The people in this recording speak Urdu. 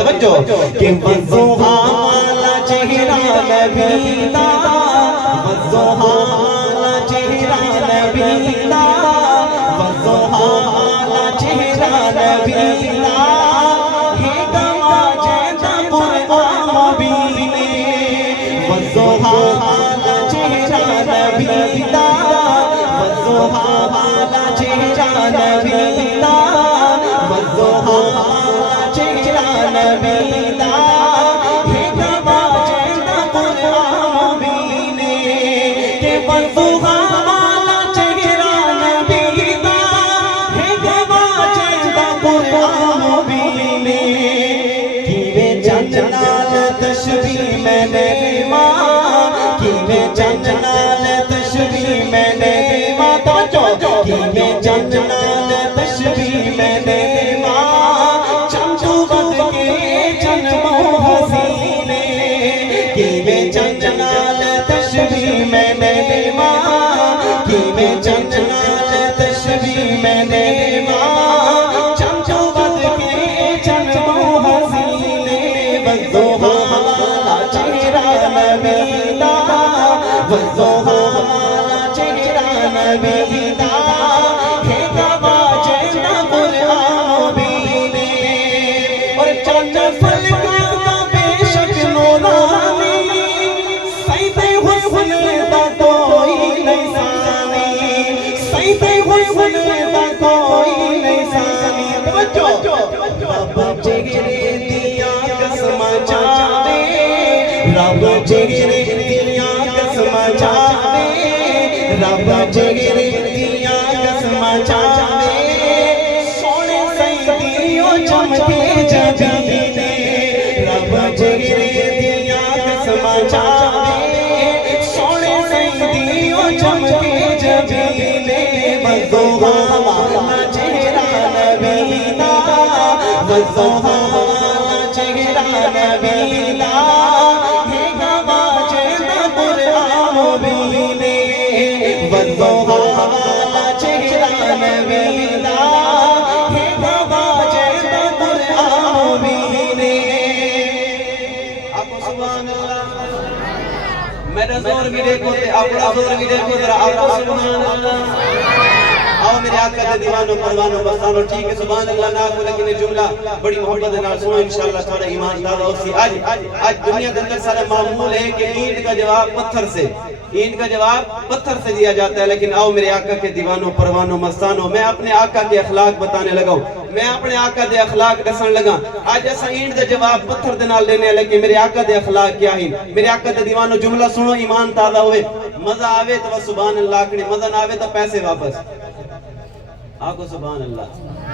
توجہ کہ وضحا والا چہرہ نبی دا وضحا والا چہرہ نبی دا وضحا والا چہرہ نبی دا ہے گواہ جیدہ قرآن مبین وضحا والا چہرہ نبی دا وضحا والا چہرہ نبی دا وضحا والا چہرہ نبی دا ہے گواہ جیدہ قرآن مبین کہ وضحا والا چہرہ نبی دا ہے گواہ جیدہ قرآن مبین کیویں چند نال تشبیہ میں نے ماں کیویں چند نال تشبیہ میں نے ماں توجہ کیویں چند نال تشبیہ میں نے ماں چندو بد کے جنموں حسینے کیویں چند نال تشبیہ میں نے ماں کیویں چند نال تشبیہ میں نے ماں چندو بد کے جنموں حسینے وضحا والا چہرہ نبی دا وضحا والا چہرہ نبی دا ہے گواہ جیدہ قرآن مبین اور چند فلکوں دا بے شک نورانی سیدے حسن دا کوئی نہیں ثانی سیدے حسن دا کوئی نہیں ثانی توجہ رب جگرے دیا قسم چاہے رب جگرے دیا قسم چاہے رب جگرے دیا قسم چاہے سونے سیدیوں چمکے جبینے رب جگرے دیا قسم چاہے سونے سیدیوں چمکے جبینے وضحا والا چہرہ نبی دا وضحا والا چہرہ نبی دا ہے گواہ جیدہ قرآن مبین وضحا والا چہرہ نبی دا ہے گواہ جیدہ قرآن مبین آپ سبحان اللہ میرا زور بھی دیکھو آپ زور بھی دیکھو ذرا آپ سبحان اللہ آؤ میرے آقا دے دیوانوں پروانوں بستانوں ٹھیک ہے سبحان اللہ نہ کو لیکن یہ جملہ بڑی محبت ہے سنو انشاءاللہ تھوڑا ایمان دادا اسی آج دنیا کے اندر سارا معمول ہے کہ اینٹ کا جواب پتھر سے اینٹ کا جواب پتھر سے دیا جاتا ہے لیکن آؤ میرے آقا کے دیوانوں پروانوں مستانوں میں اپنے آقا کے اخلاق بتانے لگا ہوں میں اپنے آقا دے اخلاق دسن لگا آج ایسا اینٹ دے جواب پتھر دے نال لینے لیکن میرے آقا دے اخلاق کیا ہی میرے آقا دے دیوانوں جملہ سنو ایمان تازہ ہوئے مزہ آوے تو سبحان اللہ کڑی مزہ نہ آوے تو پیسے واپس آقا سبحان اللہ